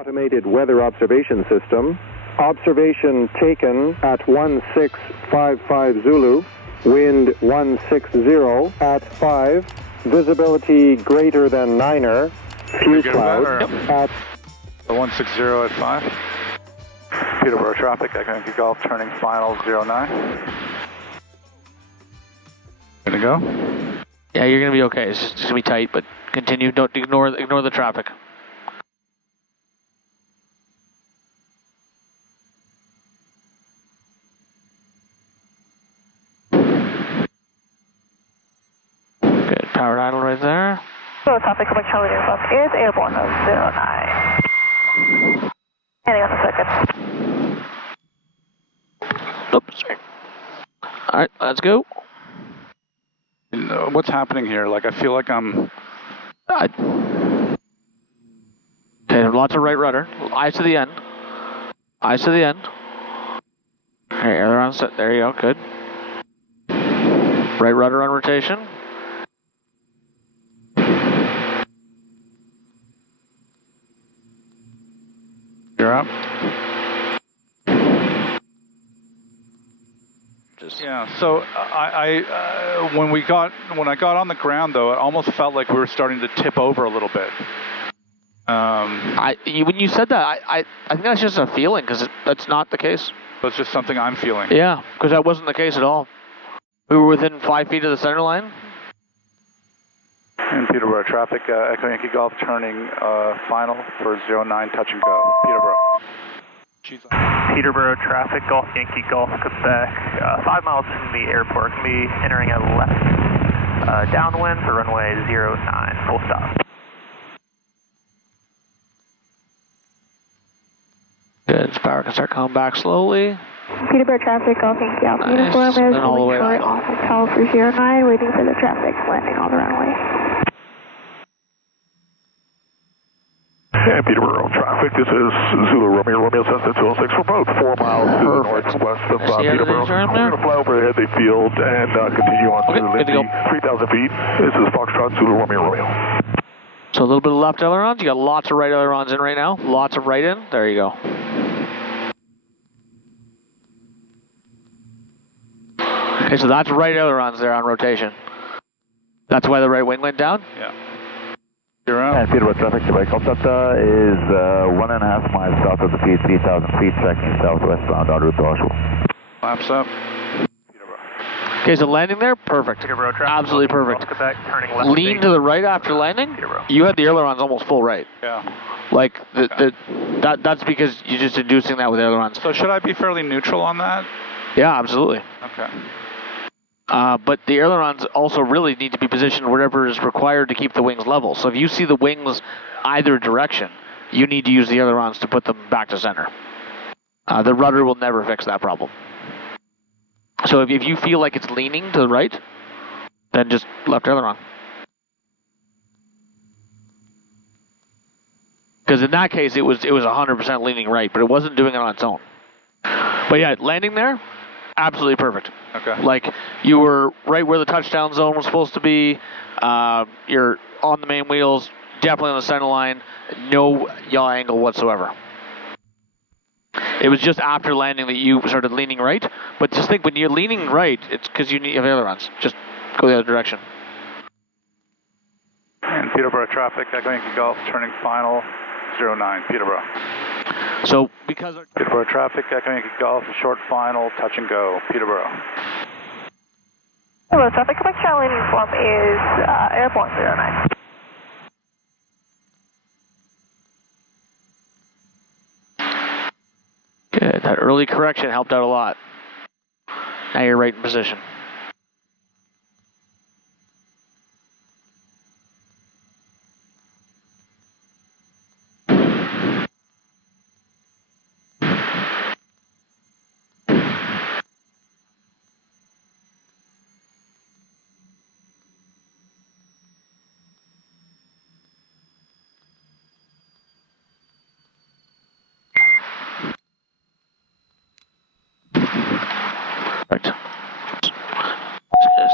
Automated weather observation system. Observation taken at 1655 Zulu. Wind 160 at 5. Visibility greater than 9er. Few clouds at... The 160 at 5. Peterborough traffic, Echo Yankee Golf, turning final 09. Gonna go? Yeah, you're gonna be okay. It's just gonna be tight, but continue. Don't ignore the traffic. Good. Powered idle right there. So traffic Quebec Charlie Aircraft is airborne of 09. Heading on the second. Oops, sorry. Alright, let's go. What's happening here? Like, I feel like I'm... Okay, lots of right rudder. Eyes to the end. Eyes to the end. Okay, aileron set. There you go, good. Right rudder on rotation. You're up. Yeah, so when I got on the ground though, it almost felt like we were starting to tip over a little bit. When you said that, I think that's just a feeling because that's not the case. So it's just something I'm feeling. Yeah, because that wasn't the case at all. We were within 5 feet of the center line. And Peterborough traffic, Echo Yankee Golf turning final for 09, touch and go. Peterborough. Peterborough traffic, Golf Yankee Golf Quebec, 5 miles from the airport, can be entering a left downwind for runway 09, full stop. Good, power can start coming back slowly. Peterborough traffic, Golf Yankee Alpha Uniform is all the way short off of Tower for 09, waiting for the traffic landing on the runway. And Peterborough traffic, this is Zulu Romeo Cessna 206 for about 4 miles to the northwest of Peterborough. We're going to fly over the Headley Field and continue on to Lindsay, 3,000 feet. This is Foxtrot Zulu Romeo. So a little bit of left ailerons. You got lots of right ailerons in right now. Lots of right in. There you go. Okay, so that's right ailerons there on rotation. That's why the right wing went down? Yeah. You're out. And Peterborough traffic, Quebec Calcutta is 1.5 miles south of the feed, 3,000 feet, tracking southwest en route to Oshawa. Laps up. Okay, so landing there, perfect. Absolutely perfect. Quebec, turning left. Lean to the right after landing. You had the ailerons almost full right. Yeah. Like that's because you're just inducing that with ailerons. So should I be fairly neutral on that? Yeah, absolutely. Okay. But the ailerons also really need to be positioned wherever is required to keep the wings level. So if you see the wings either direction, you need to use the ailerons to put them back to center. The rudder will never fix that problem. So if you feel like it's leaning to the right, then just left aileron. Because in that case, it was 100% leaning right, but it wasn't doing it on its own. But yeah, landing there, absolutely perfect. Okay. Like you were right where the touchdown zone was supposed to be. You're on the main wheels, definitely on the center line. No yaw angle whatsoever. It was just after landing that you started leaning right. But just think, when you're leaning right, it's because you have ailerons. Just go the other direction. And Peterborough traffic, Echo Yankee Golf, turning final 09, Peterborough. So because Peterborough traffic, Echo Yankee Golf, short final, touch and go, Peterborough. Hello, traffic Quebec Charlie Uniform is airborne 09. Good, that early correction helped out a lot. Now you're right in position. Right. That's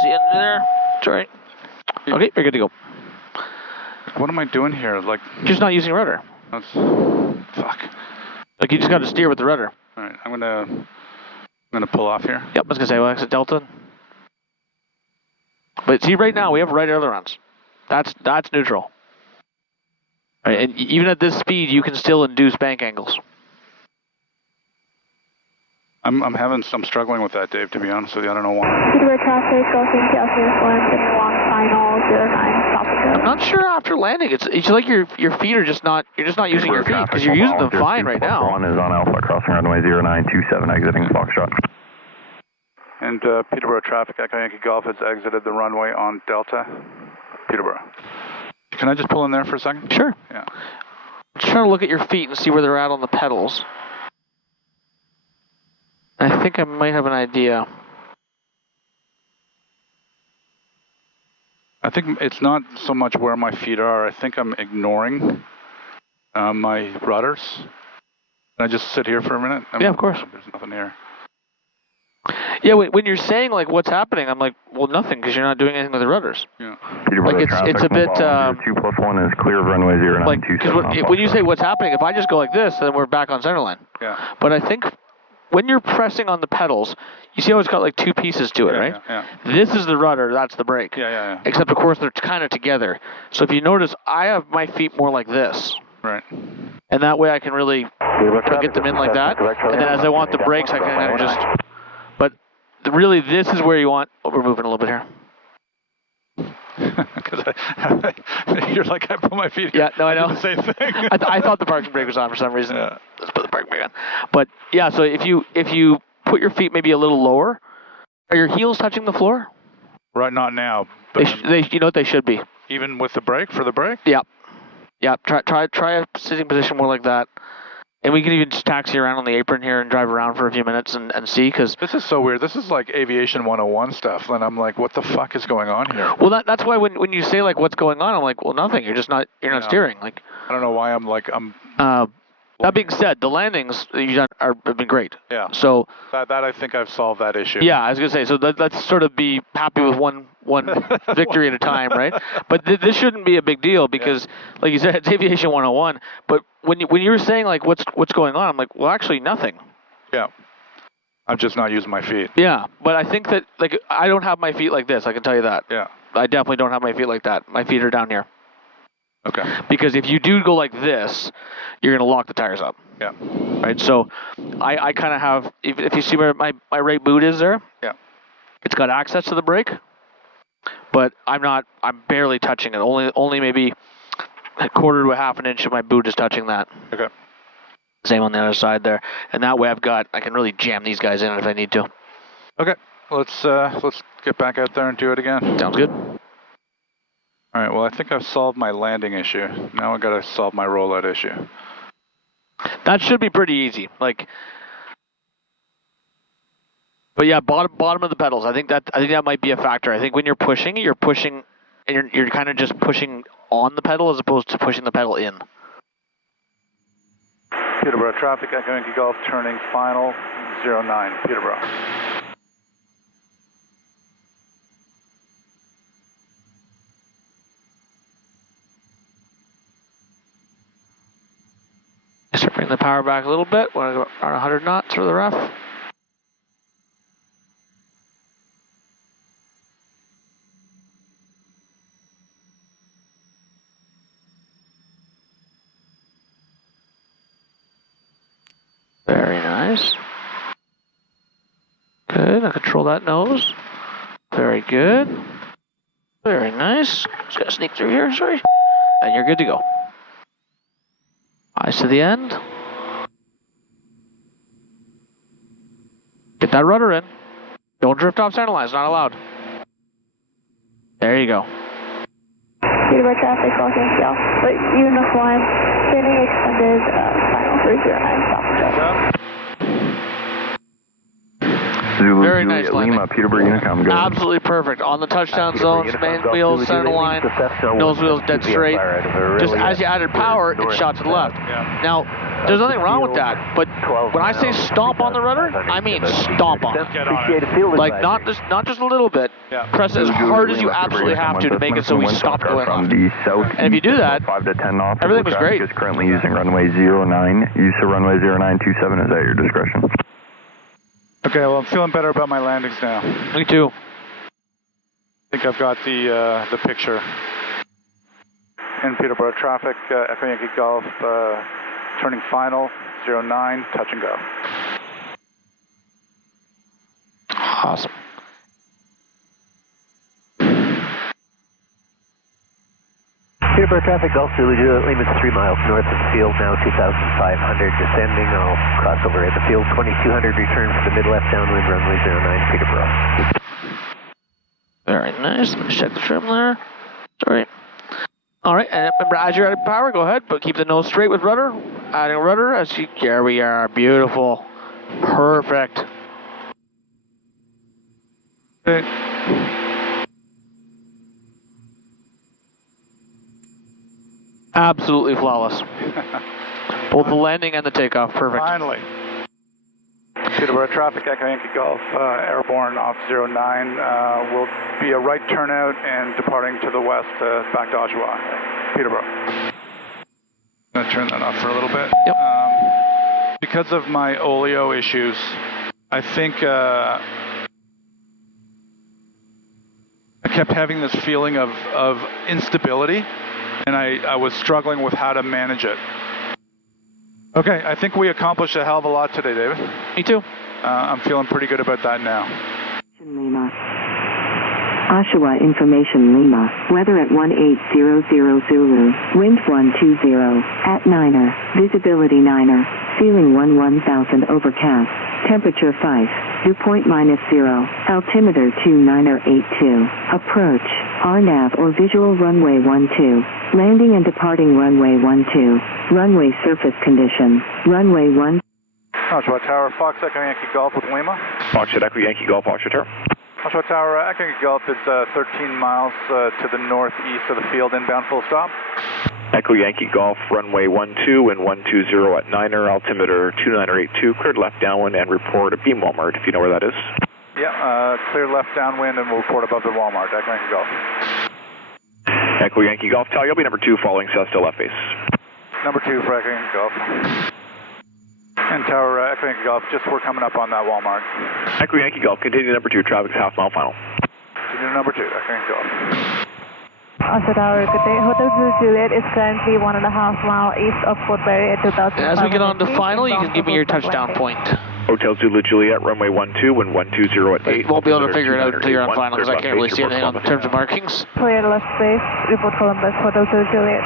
the end there. That's right. Okay, you're good to go. What am I doing here? Like, Just not using rudder. that's Like you just got to steer with the rudder. All right, I'm gonna pull off here. Yep, I was gonna say, we'll exit Delta. But see, right now we have right ailerons. That's neutral. Right, and even at this speed, you can still induce bank angles. I'm struggling with that, Dave. To be honest with you, I don't know why. Peterborough traffic, Golf India uniform, getting along final 09, stop and go. I'm not sure after landing. It's like your feet are just not. You're just not using your feet because you're using them fine right now. One is on Alpha, crossing runway 0927, exiting Foxtrot. And Peterborough traffic, Echo Yankee Golf has exited the runway on Delta. Peterborough. Can I just pull in there for a second? Sure. Yeah. Just trying to look at your feet and see where they're at on the pedals. I think I might have an idea. I think it's not so much where my feet are. I think I'm ignoring my rudders. Can I just sit here for a minute? Yeah, of course. There's nothing here. Yeah, when you're saying like what's happening, I'm like, well, nothing, because you're not doing anything with the rudders. Yeah. Like it's a bit. 2+1 is clear of runway 0927. Like, when you say what's happening, if I just go like this, then we're back on centerline. Yeah. But I think when you're pressing on the pedals, you see how it's got like two pieces to it, right? Yeah. This is the rudder, that's the brake. Yeah. Except of course they're kind of together. So if you notice, I have my feet more like this. Right. And that way I can really get them in like that. And then as I want the brakes, I can kind of just. But really, this is where you want. Oh, we're moving a little bit here. Because you're like, I put my feet here. Yeah, no, I know. The same thing. I thought the parking brake was on for some reason. Yeah. Let's put the parking brake on. But yeah, so if you put your feet maybe a little lower, are your heels touching the floor? Right, not now. They you know what they should be. Even with the brake, for the brake? Yeah. Yeah, try a sitting position more like that. And we can even just taxi around on the apron here and drive around for a few minutes and see, because... This is so weird. This is like aviation 101 stuff. And I'm like, what the fuck is going on here? Well, that's why when you say, like, what's going on, I'm like, well, nothing. You're not steering. Like, I don't know why that being said, the landings you've done have been great. Yeah. So... That I think I've solved that issue. Yeah, I was going to say, so let's sort of be happy with one victory at a time, right? But this shouldn't be a big deal because, like you said, it's aviation 101. But when you were saying, like, what's going on, I'm like, well, actually, nothing. Yeah. I'm just not using my feet. Yeah, but I think that, like, I don't have my feet like this, I can tell you that. Yeah. I definitely don't have my feet like that. My feet are down here. Okay. Because if you do go like this, you're going to lock the tires up. Yeah. Right, so I kind of have, if you see where my right boot is there, yeah, it's got access to the brake, but I'm barely touching it. Only maybe a quarter to a half an inch of my boot is touching that. Okay. Same on the other side there. And that way I can really jam these guys in if I need to. Okay, let's get back out there and do it again. Sounds good. All right, well, I think I've solved my landing issue. Now I've got to solve my rollout issue. That should be pretty easy. But yeah, bottom of the pedals. I think that might be a factor. I think when you're pushing, and you're kind of just pushing on the pedal as opposed to pushing the pedal in. Peterborough traffic, Echo Yankee Golf, turning final 09, Peterborough. Just bring the power back a little bit. Want to go around 100 knots for the rough. Very nice. Good. Now control that nose. Very good. Very nice. Just gotta sneak through here, sorry. And you're good to go. Eyes to the end. Get that rudder in. Don't drift off center line, it's not allowed. There you go. Peterborough traffic, Golf Yankee Golf, uniform, training extended, final 309, stop and go. Zulu, Very nice landing. Lima, Peterborough Unicom, go. Absolutely perfect. On the touchdown zones, main wheels, center line, nose wheels dead straight. Just as you added power, it shot to the left. Yeah. Now, there's nothing wrong with that. But when I say stomp on the rudder, I mean stomp on it. Like not just a little bit. Yeah. Press as hard as you absolutely have to make it so we stop going left. And if you do that, 5 to 10 knots. everything was great. Is currently using runway 09. Use of runway 0927 is at your discretion. Okay, well, I'm feeling better about my landings now. Me too. I think I've got the picture. In Peterborough traffic, Echo Yankee Golf, turning final, 09, touch and go. Awesome. Peterborough traffic, Golf Zulu, Lima 3 miles north of the field, now 2,500, descending. I'll cross over at the field, 2,200, return for the mid-left downwind, runway 09, Peterborough. Very nice. Let me check the trim there. Sorry. All right, and remember, as you're adding power, go ahead, but keep the nose straight with rudder. Adding rudder, as you, there we are, beautiful. Perfect. Okay. Absolutely flawless. Both the landing and the takeoff, perfect. Finally. Peterborough traffic, Echo Yankee Golf, airborne off 09, will be a right turnout and departing to the west, back to Oshawa, Peterborough. I'm going to turn that off for a little bit. Yep. Because of my oleo issues, I think I kept having this feeling of instability, and I was struggling with how to manage it. Okay, I think we accomplished a hell of a lot today, David. Me too. I'm feeling pretty good about that now. Lima. Oshawa Information Lima. Weather at 1800 Zulu. Wind 120. At 9er. Visibility 9er. Ceiling 1000 overcast. Temperature 5. Dew point -0. Altimeter 2982. Approach. RNAV or visual runway 12. Landing and departing runway 12. Runway surface condition. Runway 1. Oshawa Tower, Fox Echo Yankee Golf with Lima. Fox at Echo Yankee Golf, Oshawa Tower. Oshawa Tower, Echo Yankee Golf is 13 miles to the northeast of the field, inbound full stop. Echo Yankee Golf, runway 12 and 120 at 9er, altimeter 2982, cleared left downwind and report a beam Walmart, if you know where that is. Yeah, clear left downwind and we'll report above the Walmart, Echo Yankee Golf. Echo Yankee Golf, Tower, you'll be number 2 following Cessna left base. Number 2 for Echo Yankee Golf. And Tower, Echo Yankee Golf, just we're coming up on that Walmart. Echo Yankee Golf, continue number 2, traffic's half-mile final. Continue number 2, Echo Yankee Golf. Oshawa Tower, good day. Hotel Zulu Juliet is currently 1.5 miles east of Fort Berry at 2,000. As we get on to final, you can give me your touchdown point. Hotel Zulu Juliet, runway 12 and 120 at 8. Won't be able to figure it out until you're on final because I can't really see anything on terms of markings. Clear left base, report Columbus, Hotel Zulu Juliet.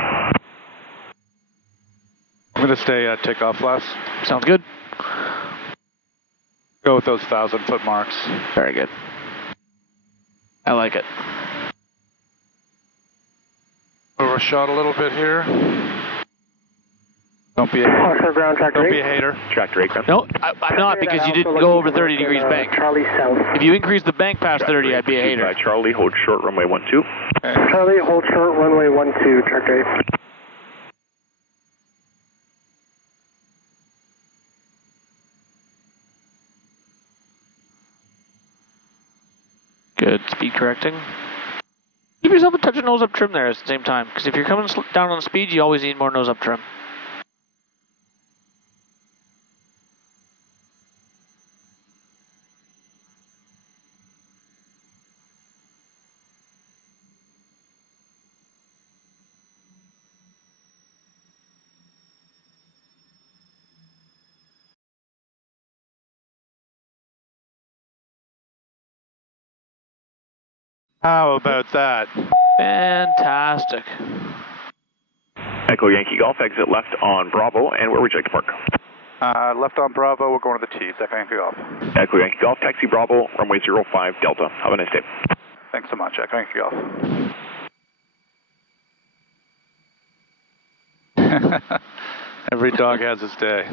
I'm going to stay at takeoff left. Sounds good. Go with those 1,000-foot marks. Very good. I like it. Over a shot a little bit here. Don't be a hater. Tractor 8. No, I'm not, because you didn't go over 30 degrees bank. If you increase the bank past 30, I'd be a hater. Charlie, hold short, runway 12. Okay. Charlie, hold short, runway 12, tractor 8. Good, speed correcting. Give yourself a touch of nose up trim there at the same time, because if you're coming down on speed, you always need more nose up trim. How about that? Fantastic. Echo Yankee Golf, exit left on Bravo, and where would you like to park? Left on Bravo, we're going to the T's, Echo Yankee Golf. Echo Yankee Golf, taxi Bravo, runway 05 Delta. Have a nice day. Thanks so much, Echo Yankee Golf. Every dog has his day.